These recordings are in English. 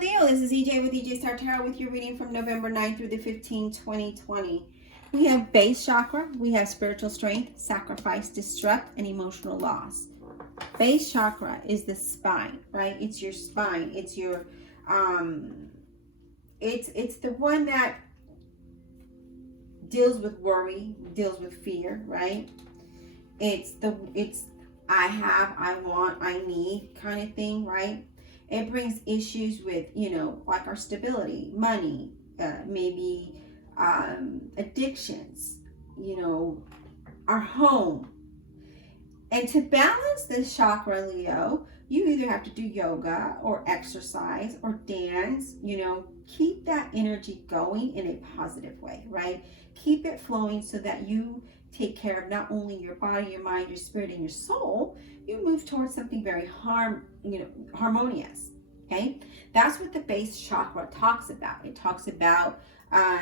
Leo, this is EJ with EJ Star Tarot with your reading from November 9th through the 15th, 2020. We have base chakra, we have spiritual strength, sacrifice, destruct, and emotional loss. Base chakra is the spine, right? It's your spine. It's your, it's the one that deals with worry, deals with fear, right? It's I have, I want, I need kind of thing, right? It brings issues with, like our stability, money, maybe addictions, our home. And to balance this chakra, Leo, you either have to do yoga or exercise or dance, keep that energy going in a positive way, right? Keep it flowing so that you take care of not only your body, your mind, your spirit, and your soul. You move towards something very harmonious. Okay, that's what the base chakra talks about. It talks about but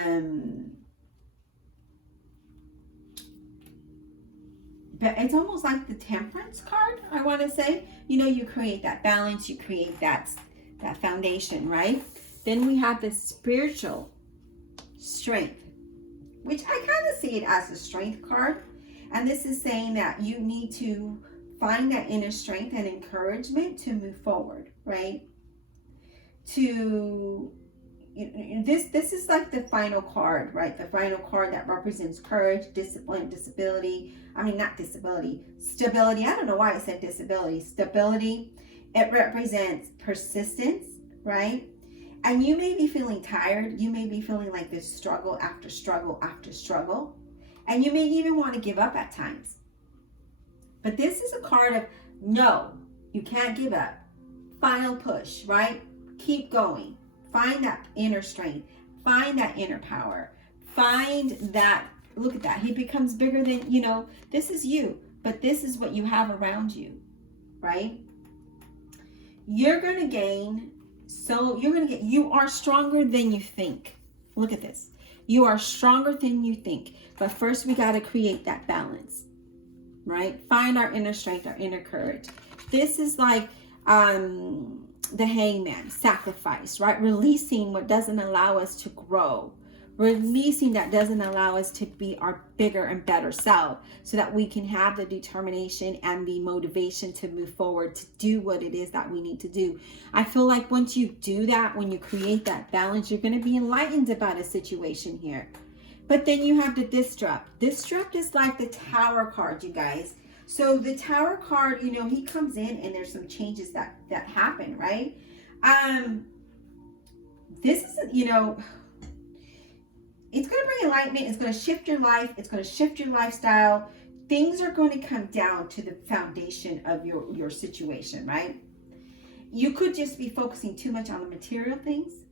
it's almost like the temperance card, I want to say. You create that balance, you create that foundation, right? Then we have the spiritual strength, which I kind of see it as a strength card. And this is saying that you need to find that inner strength and encouragement to move forward, right? This is like the final card, right? The final card that represents courage, discipline, stability. I don't know why I said disability. Stability. It represents persistence, right? And you may be feeling tired. You may be feeling like this struggle after struggle after struggle. And you may even want to give up at times. But this is a card of no, you can't give up. Final push, right? Keep going. Find that inner strength. Find that inner power. Find that, look at that. He becomes bigger than, this is you, but this is what you have around you, right? You're going to gain, you are stronger than you think. Look at this. You are stronger than you think. But first we got to create that balance, right? Find our inner strength, our inner courage. This is like, the hangman, sacrifice, right? Releasing what doesn't allow us to grow. Releasing that doesn't allow us to be our bigger and better self so that we can have the determination and the motivation to move forward, to do what it is that we need to do. I feel like once you do that, when you create that balance, you're going to be enlightened about a situation here. But then you have the disrupt. Disrupt is like the Tower card, you guys. So the Tower card, he comes in and there's some changes that happen, right? This is, it's going to bring enlightenment. It's going to shift your life. It's going to shift your lifestyle. Things are going to come down to the foundation of your situation, right? You could just be focusing too much on the material things.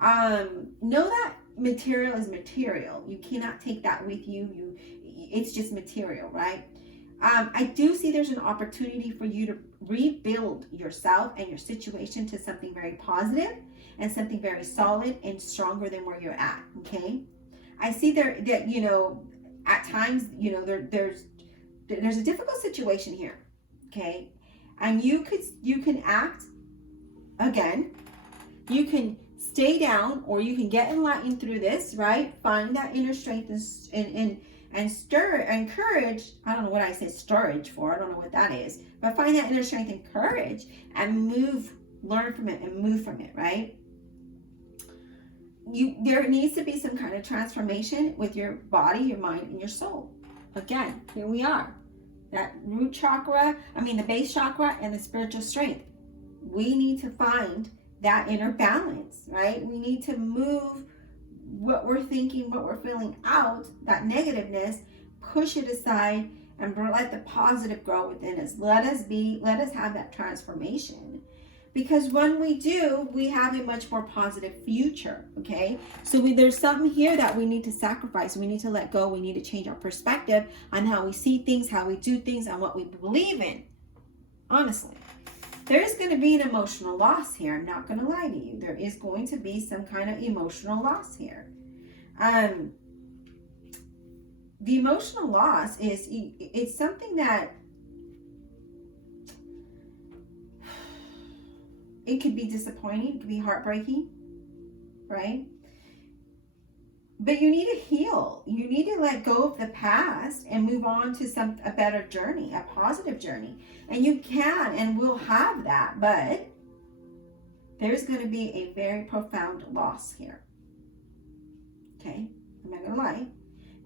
Know that material is material. You cannot take that with you. It's just material, right? I do see there's an opportunity for you to rebuild yourself and your situation to something very positive and something very solid and stronger than where you're at, okay? I see there that, at times, there's a difficult situation here, okay? And you can act, again, you can stay down or you can get enlightened through this, right? Find that inner strength and courage. I don't know what I said storage for. I don't know what that is. But find that inner strength and courage and learn from it and move from it, right? There needs to be some kind of transformation with your body, your mind, and your soul. Again, here we are. That root chakra, the base chakra and the spiritual strength. We need to find that inner balance, right? We need to move what we're thinking, what we're feeling out, that negativeness, push it aside and let the positive grow within us. Let us have that transformation. Because when we do, we have a much more positive future, okay? So there's something here that we need to sacrifice. We need to let go. We need to change our perspective on how we see things, how we do things, and what we believe in. Honestly. There's going to be an emotional loss here. I'm not going to lie to you. There is going to be some kind of emotional loss here. The emotional loss it's something that It could be disappointing. It could be heartbreaking, right? But you need to heal. You need to let go of the past and move on to a better journey, a positive journey. And you can and will have that, but there's going to be a very profound loss here. Okay? I'm not going to lie.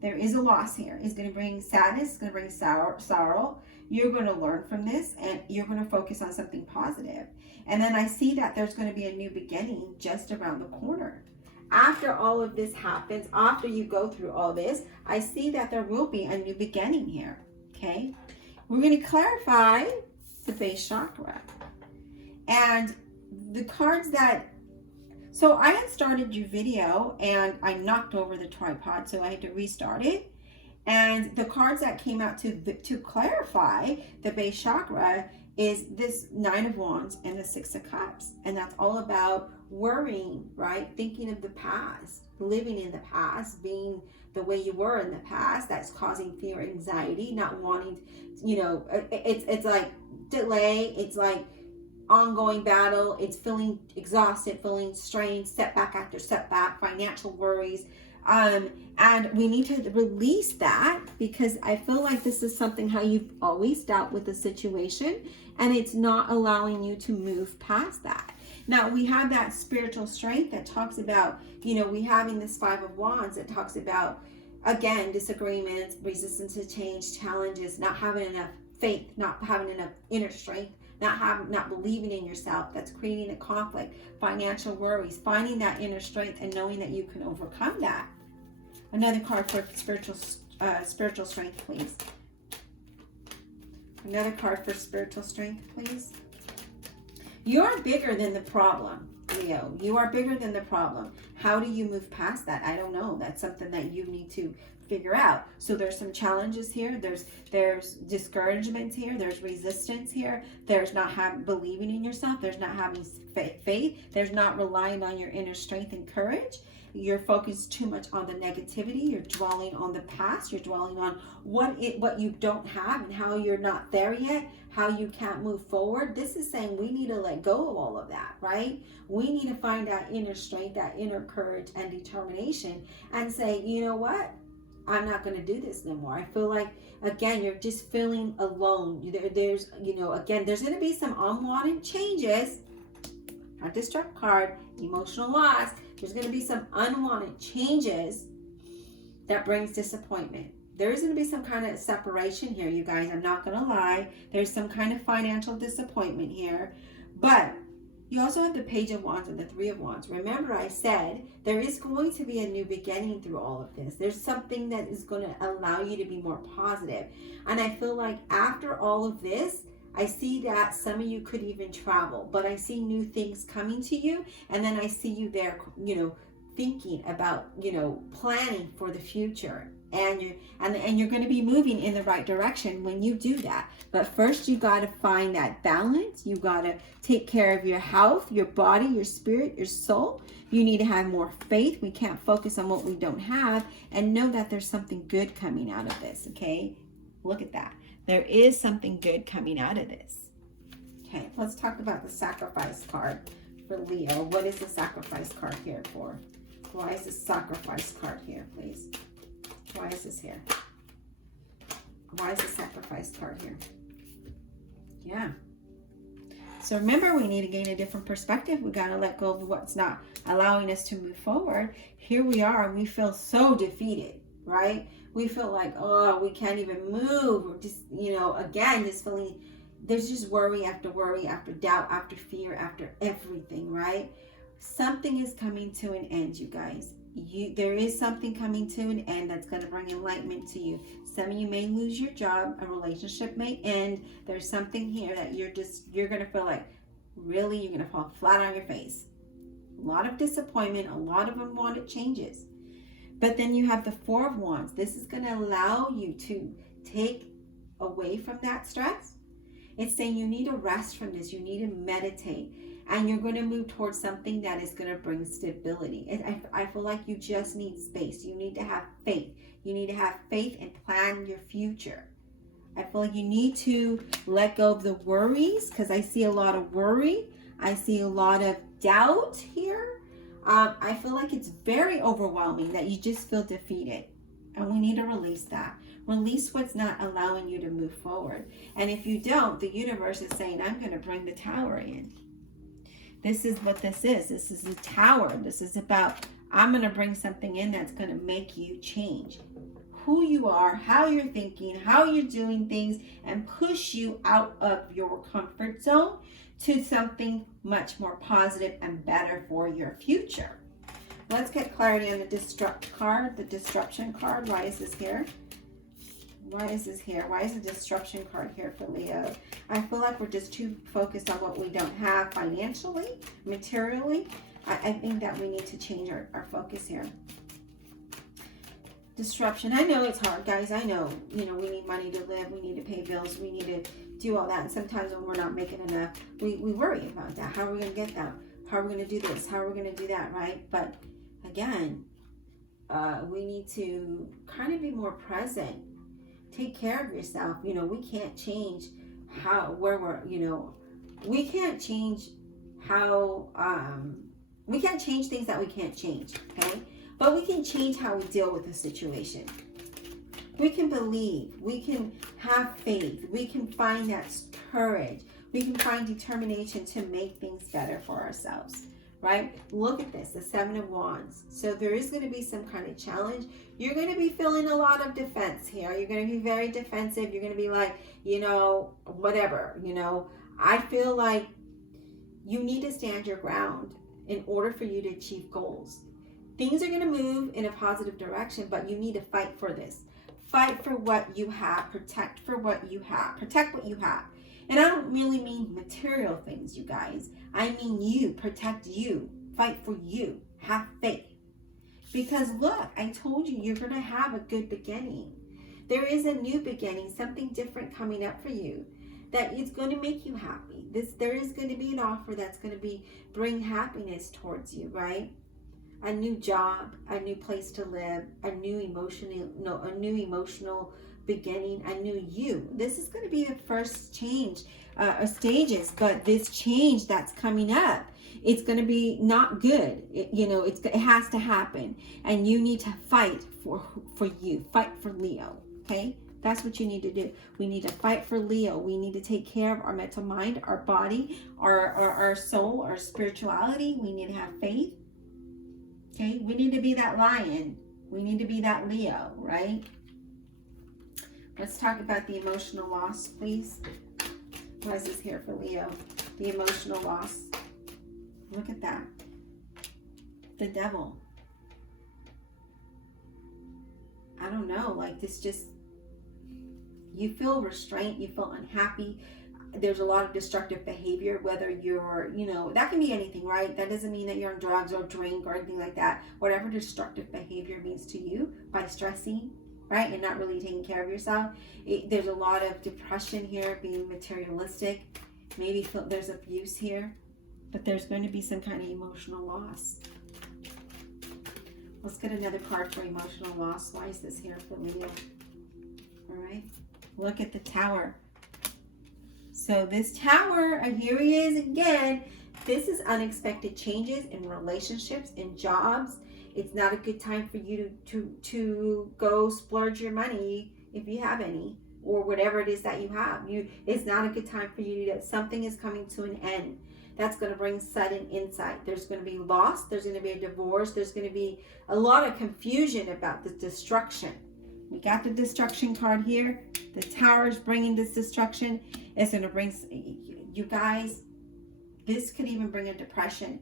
There is a loss here. It's going to bring sadness. It's going to bring sorrow. You're going to learn from this, and you're going to focus on something positive. And then I see that there's going to be a new beginning just around the corner. After all of this happens, after you go through all this, I see that there will be a new beginning here. Okay? We're going to clarify the base chakra. And the cards that... So I had started your video and I knocked over the tripod, so I had to restart it. And the cards that came out to clarify the base chakra is this Nine of Wands and the Six of Cups. And that's all about worrying, right? Thinking of the past, living in the past, being the way you were in the past. That's causing fear, anxiety, not wanting, it's like delay. It's like ongoing battle. It's feeling exhausted, feeling strained, setback after setback, financial worries. And we need to release that, because I feel like this is something how you've always dealt with the situation, and it's not allowing you to move past that. Now we have that spiritual strength that talks about, we having this Five of Wands that talks about, again, disagreements, resistance to change, challenges, not having enough faith, not having enough inner strength, not believing in yourself. That's creating a conflict, financial worries, finding that inner strength and knowing that you can overcome that. Another card for spiritual strength, please. Another card for spiritual strength, please. You're bigger than the problem, Leo. You are bigger than the problem. How do you move past that? I don't know. That's something that you need to figure out. So there's some challenges here. There's discouragement here. There's resistance here. There's not believing in yourself. There's not having faith. There's not relying on your inner strength and courage. You're focused too much on the negativity. You're dwelling on the past. You're dwelling on what you don't have and how you're not there yet, how you can't move forward. This is saying we need to let go of all of that, right? We need to find that inner strength, that inner courage and determination, and say, you know what? I'm not going to do this no more. I feel like, again, you're just feeling alone. There's going to be some unwanted changes. Not this Strength card, emotional loss. There's going to be some unwanted changes that brings disappointment. There is going to be some kind of separation here, you guys. I'm not going to lie. There's some kind of financial disappointment here. But you also have the Page of Wands and the Three of Wands. Remember, I said there is going to be a new beginning through all of this. There's something that is going to allow you to be more positive. And I feel like after all of this, I see that some of you could even travel, but I see new things coming to you. And then I see you there, thinking about, planning for the future. And you're going to be moving in the right direction when you do that. But first, you got to find that balance. You got to take care of your health, your body, your spirit, your soul. You need to have more faith. We can't focus on what we don't have, and know that there's something good coming out of this. Okay, look at that. There is something good coming out of this. Okay, let's talk about the Sacrifice card for Leo. What is the Sacrifice card here for? Why is the Sacrifice card here, please? Why is this here? Why is the Sacrifice card here? Yeah. So remember, we need to gain a different perspective. We got to let go of what's not allowing us to move forward. Here we are, and we feel so defeated, right? We feel like, oh, we can't even move. Or just, again, this feeling, there's just worry after doubt, after fear, after everything, right? Something is coming to an end, you guys. There is something coming to an end that's going to bring enlightenment to you. Some of you may lose your job. A relationship may end. There's something here that you're going to feel like, really, you're going to fall flat on your face. A lot of disappointment, a lot of unwanted changes. But then you have the Four of Wands. This is going to allow you to take away from that stress. It's saying you need to rest from this. You need to meditate. And you're going to move towards something that is going to bring stability. I feel like you just need space. You need to have faith. You need to have faith and plan your future. I feel like you need to let go of the worries, because I see a lot of worry. I see a lot of doubt here. I feel like it's very overwhelming, that you just feel defeated. And we need to release that. Release what's not allowing you to move forward. And if you don't, the universe is saying, I'm going to bring the Tower in. This is what this is. This is the Tower. This is about, I'm going to bring something in that's going to make you change who you are, how you're thinking, how you're doing things, and push you out of your comfort zone to something much more positive and better for your future. Let's get clarity on the disrupt card, the disruption card. Why is this here? Why is this here? Why is the disruption card here for Leo? I feel like we're just too focused on what we don't have financially, materially. I think that we need to change our focus here. Disruption. I know it's hard, guys. I know, we need money to live. We need to pay bills. We need to do all that. And sometimes when we're not making enough, we worry about that. How are we going to get that? How are we going to do this? How are we going to do that, right? But again, we need to kind of be more present. Take care of yourself. We can't change we can't change we can't change things that we can't change, okay? But we can change how we deal with the situation. We can believe. We can have faith. We can find that courage. We can find determination to make things better for ourselves, right? Look at this, the Seven of Wands. So there is going to be some kind of challenge. You're going to be feeling a lot of defense here. You're going to be very defensive. You're going to be like, whatever, I feel like you need to stand your ground in order for you to achieve goals. Things are going to move in a positive direction, but you need to fight for this. Fight for what you have. Protect for what you have. Protect what you have. And I don't really mean material things, you guys. I mean you. Protect you. Fight for you. Have faith. Because look, I told you, you're going to have a good beginning. There is a new beginning, something different coming up for you that is going to make you happy. There is going to be an offer that's going to bring happiness towards you, right? A new job, a new place to live, a new emotional beginning, a new you. This is going to be the first change, stages, but this change that's coming up, it's going to be not good. It has to happen, and you need to fight for you. Fight for Leo. Okay, that's what you need to do. We need to fight for Leo. We need to take care of our mental mind, our body, our soul, our spirituality. We need to have faith. Okay, we need to be that lion. We need to be that Leo, right? Let's talk about the emotional loss, please. Why is this here for Leo? The emotional loss. Look at that. The Devil. I don't know, like this just, you feel restraint, you feel unhappy. There's a lot of destructive behavior, whether you're, that can be anything, right? That doesn't mean that you're on drugs or drink or anything like that. Whatever destructive behavior means to you by stressing, right? And not really taking care of yourself. There's a lot of depression here, being materialistic. Maybe there's abuse here, but there's going to be some kind of emotional loss. Let's get another card for emotional loss. Why is this here for Leo? All right. Look at the Tower. So this Tower, and here he is again. This is unexpected changes in relationships, in jobs. It's not a good time for you to go splurge your money if you have any, or whatever it is that you have. It's not a good time for you to. Something is coming to an end. That's going to bring sudden insight. There's going to be loss. There's going to be a divorce. There's going to be a lot of confusion about the destruction. We got the destruction card here. The Tower is bringing this destruction. It's going to bring, you guys, this could even bring a depression.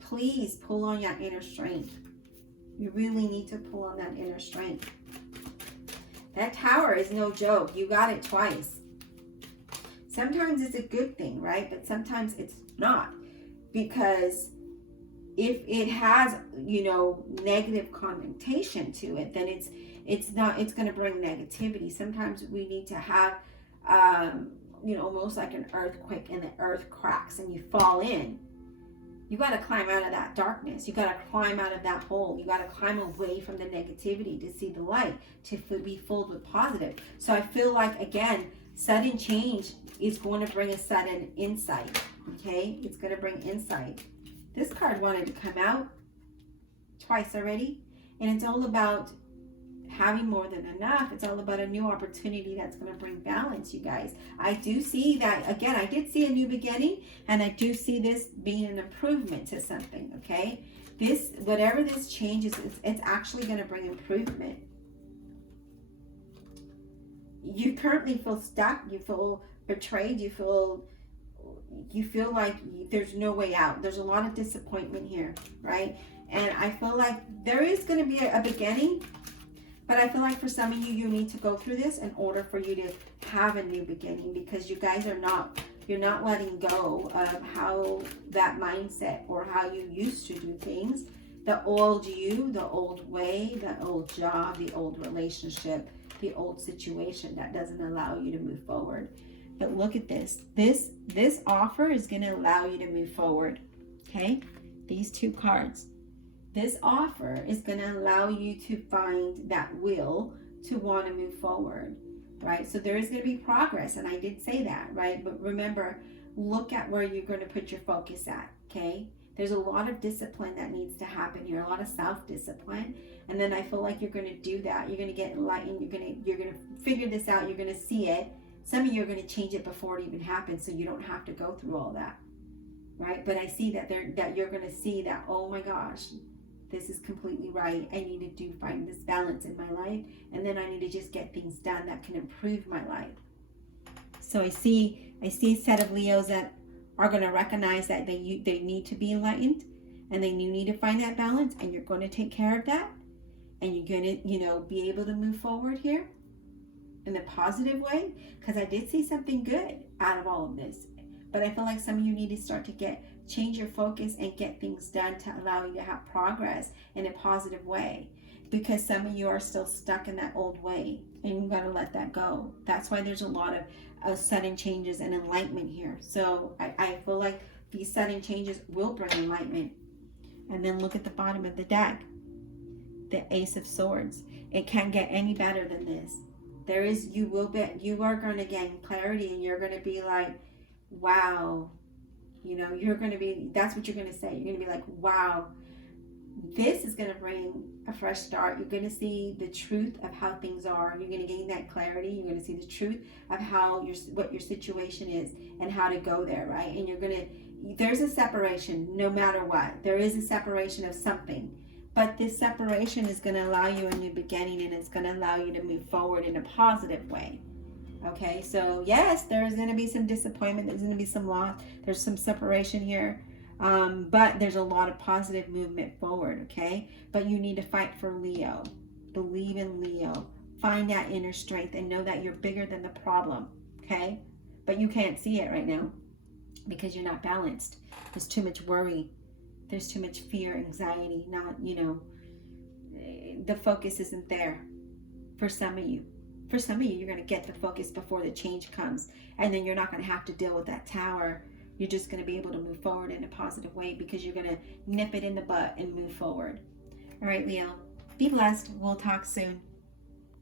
Please pull on your inner strength. You really need to pull on that inner strength. That Tower is no joke. You got it twice. Sometimes it's a good thing, right? But sometimes it's not. Because if it has, negative connotation to it, then it's going to bring negativity. Sometimes we need to have, almost like an earthquake, and the earth cracks and you fall in. You got to climb out of that darkness. You got to climb out of that hole. You got to climb away from the negativity to see the light, to be filled with positive. So I feel like, again, Sudden change is going to bring a sudden insight. Okay, it's going to bring insight. This card wanted to come out twice already, and it's all about having more than enough. It's all about a new opportunity that's going to bring balance, you guys. I do see that, again, I did see a new beginning, and I do see this being an improvement to something, okay? This, whatever this change is, it's actually going to bring improvement. You currently feel stuck, you feel betrayed, you feel like there's no way out. There's a lot of disappointment here, right? And I feel like there is going to be a beginning, but I feel like for some of you, you need to go through this in order for you to have a new beginning, because you guys are not, you're not letting go of how that mindset or how you used to do things. The old you, the old way, the old job, the old relationship, the old situation that doesn't allow you to move forward. But look at this. This offer is going to allow you to move forward. Okay? These two cards. This offer is going to allow you to find that will to want to move forward, right? So there is going to be progress, and I did say that, right? But remember, look at where you're going to put your focus at, okay? There's a lot of discipline that needs to happen here, a lot of self-discipline, and then I feel like you're going to do that. You're going to get enlightened. You're going to figure this out. You're going to see it. Some of you are going to change it before it even happens, so you don't have to go through all that, right? But I see that you're going to see that, oh my gosh, this is completely right. I need to find this balance in my life, and then I need to just get things done that can improve my life. So I see a set of Leos that are going to recognize that they need to be enlightened, and they need to find that balance, and you're going to take care of that, and you're going to, be able to move forward here in a positive way, because I did see something good out of all of this. But I feel like some of you need to start to change your focus and get things done to allow you to have progress in a positive way, because some of you are still stuck in that old way, and you've got to let that go. That's why there's a lot of sudden changes and enlightenment here. So I feel like these sudden changes will bring enlightenment. And then look at the bottom of the deck, the Ace of Swords. It can't get any better than this. You are going to gain clarity, and you're going to be like, wow, you're going to be, that's what you're going to say. You're going to be like, wow, this is going to bring a fresh start. You're going to see the truth of how things are. You're going to gain that clarity. You're going to see the truth of what your situation is and how to go there, right? And there's a separation no matter what. There is a separation of something. But this separation is going to allow you a new beginning, and it's going to allow you to move forward in a positive way. Okay, so yes, there's going to be some disappointment. There's going to be some loss. There's some separation here. But there's a lot of positive movement forward, okay? But you need to fight for Leo. Believe in Leo. Find that inner strength and know that you're bigger than the problem, okay? But you can't see it right now because you're not balanced. There's too much worry. There's too much fear, anxiety. The focus isn't there for some of you. For some of you, you're going to get the focus before the change comes, and then you're not going to have to deal with that tower. You're just going to be able to move forward in a positive way because you're going to nip it in the butt and move forward. All right, Leo, be blessed. We'll talk soon.